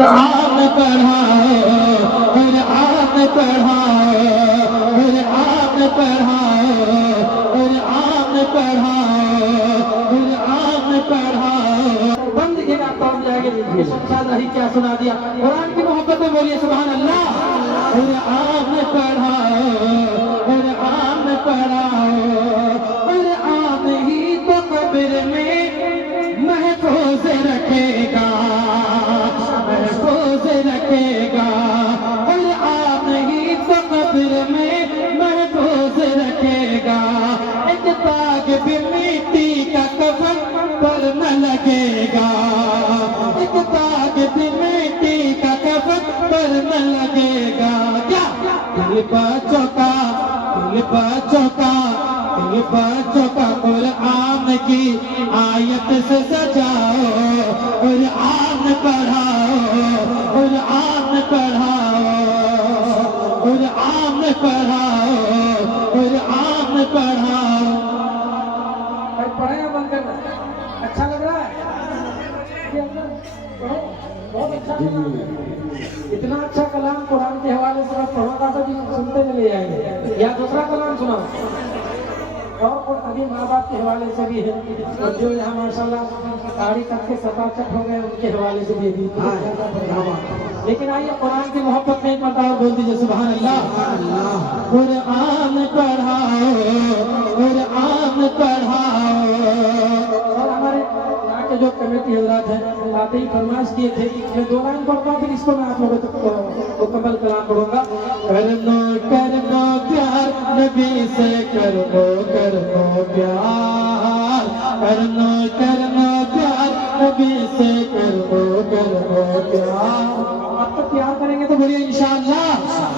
قرآن پڑھاؤ قرآن پڑھاؤ قرآن پڑھاؤ قرآن پڑھاؤ قرآن پڑھاؤ. بند کے آپ پہنچ جائیں گے. شاید نہیں کیا سنا دیا. قرآن کی محبت میں بولیے سبحان اللہ. قرآن پڑھاؤ قرآن پڑھاؤ قرآن ہی تو قبر میں محفوظ رکھے گا محفوظ رکھے گا. قرآن ہی تو قبر میں محفوظ رکھے گا. ایک داغ بھی مٹی کا کفن پر نہ لگے گا. ایک داغ بھی مٹی کا کفن پر نہ لگے گا. کیا دل بچوں کا دل بچوں کا دل بچوں کا قرآن کی آیت سے سجاؤ. قرآن پڑھاؤ قرآن پڑھاؤ قرآن پڑھاؤ قرآن پڑھاؤ. پڑھے یا بند کرنا؟ اچھا لگ رہا ہے؟ بہت اچھا لگا. اتنا اچھا کلام قرآن کے حوالے سے آپ پڑھا تھا جی سنتے چلے جائیں گے. یا دوسرا کلام سنا اور ابھی ماں باپ کے حوالے سے بھی ہے. اور جو یہاں ماشاءاللہ داڑھی تک کے سفا چک ہو گئے ان کے حوالے سے بھی. لیکن آئیے قرآن کی محبت میں ایک مرتبہ بول دیجیے سبحان اللہ. قرآن پڑھاؤ قرآن پڑھاؤ. اور ہمارے یہاں کے جو کمیٹی حضرات ہیں آتے ہی فرمائش کیے تھے میں 2 لائن پڑھتا ہوں پھر اس کو میں آپ لوگوں کو مکمل کلام پڑھوں گا. کرنو کرنو پیار نبی سے کرنو کرنو پیار کرنو کرنو پیار نبی سے کرنو کرنو پیار. آپ تو پیار کریں گے تو بولیے انشاءاللہ.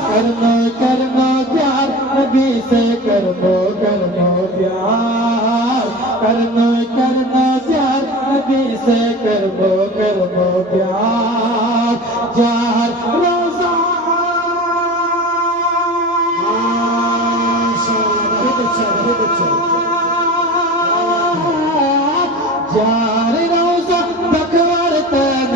کرنو کرنو پیار نبی سے کرنو کرنو پیار کرنو کرنو پیار نبی سے کرنو کرنو پیار. جار روزہ جار روزہ بکوار تن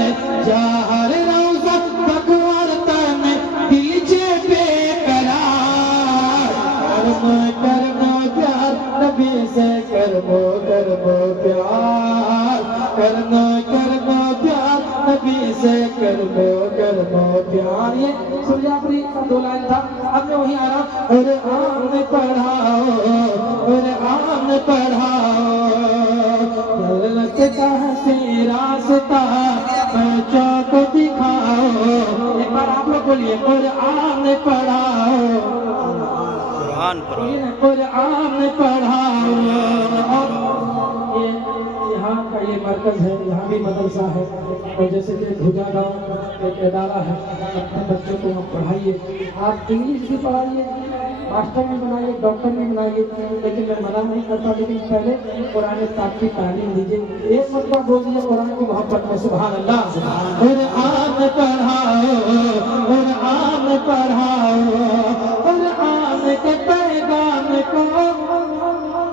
جار روزہ بکوار تن پیچھے بے قرار. کرنو کرنو پیار نبی سے کرنو کرنو پیار کرنو کرنو پیار نبی سے کرنو کرنو پیار. یہ سلیاپوری کا 2 لائن تھا. اب میں وہیں آ رہا. قرآن پڑھاؤ قرآن پڑھاؤ لگتا ہے راستہ بچوں کو دکھاؤ. ایک بار آپ لوگ بولیے قرآن پڑھاؤ قرآن پڑھاؤ قرآن پڑھاؤ. اور یہاں کا یہ مرکز ہے یہاں بھی مدرسہ ہے اور جیسے کہ بھوجا گاؤں ایک ادارہ ہے. اپنے بچوں کو پڑھائیے. آپ انگلش بھی پڑھائیے ماسٹر بھی بنائیے ڈاکٹر بھی بنائیے. لیکن میں منع نہیں کرتا لیکن پہلے قرآن پاک کی تعلیم دیجیے. ایک مرتبہ بول دیجیے قرآن کی محبت میں سبحان اللہ. قرآن پڑھاؤ قرآن پڑھاؤ قرآن کے پیغام کو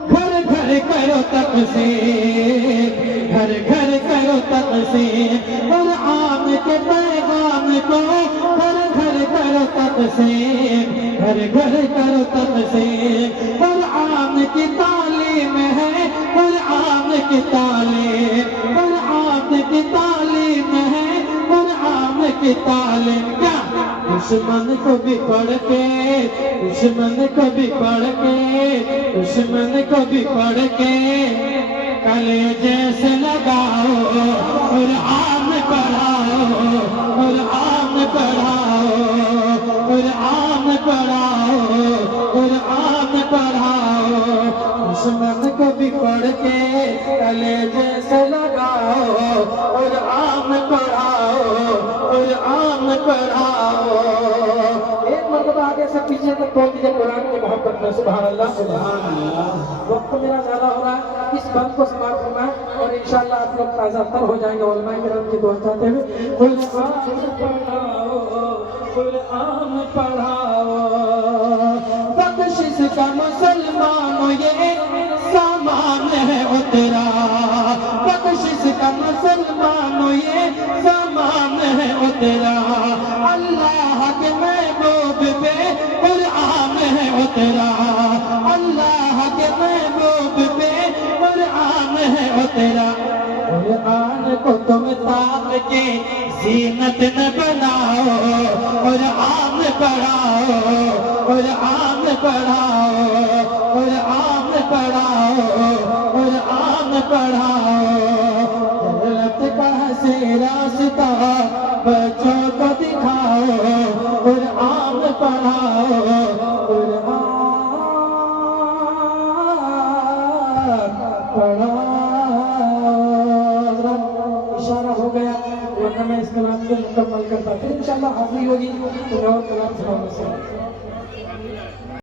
گھر گھر کرو تقسیم گھر گھر کرو تقسیم. قرآن کے پیغام کو گھر گھر کرو تقسیم گھر گھر کرو تقسیم. قرآن کی تعلیم ہے قرآن کی تعلیم قرآن کی تعلیم ہے قرآن کی تعلیم. کیا دشمن کو بھی پڑھ کے دشمن کو بھی پڑھ کے دشمن کو بھی پڑھ کے کلیجے سے لگاؤ. قرآن پڑھاؤ قرآن پڑھاؤ قرآن پڑھاؤ قرآن پڑھاؤ. دشمن کو بھی پڑھ کے کلیجے سے لگاؤ. قرآن پڑھاؤ قرآن پڑھاؤ. ایک مرتبہ آگے سے پیچھے تک بول دیجیے قرآن کی محبت میں سبحان اللہ سبحان اللہ. وقت میرا زیادہ ہو رہا ہے اس بند کو سماعت فرمائیں اور انشاءاللہ آپ لوگ تازہ تر ہو جائیں گے. علماء کرام کی دعا چاہتے ہوئے قرآن پڑھاؤ قرآن پڑھاؤ. بخشش کا مسلمان یہ سامان ہے اترا بخشش کا مسلمان یہ سامان ہے اترا. تیرا اللہ کے محبوب پہ قرآن ہے اترا اللہ کے محبوب پہ قرآن ہے اترا قرآن کو تم تاک کے زینت نہ بناؤ قرآن پڑھاؤ قرآن پڑھاؤ قرآن پڑھاؤ قرآن پڑھاؤ جنت کا سے راستہ بچوں کو دکھاؤ قرآن پڑھاؤ قرآن پڑھاؤ اشارہ ہو گیا ورنہ میں اس کلام کو مکمل کرتا پھر انشاءاللہ حاضری ہوگی تو اور کلام سناؤں گا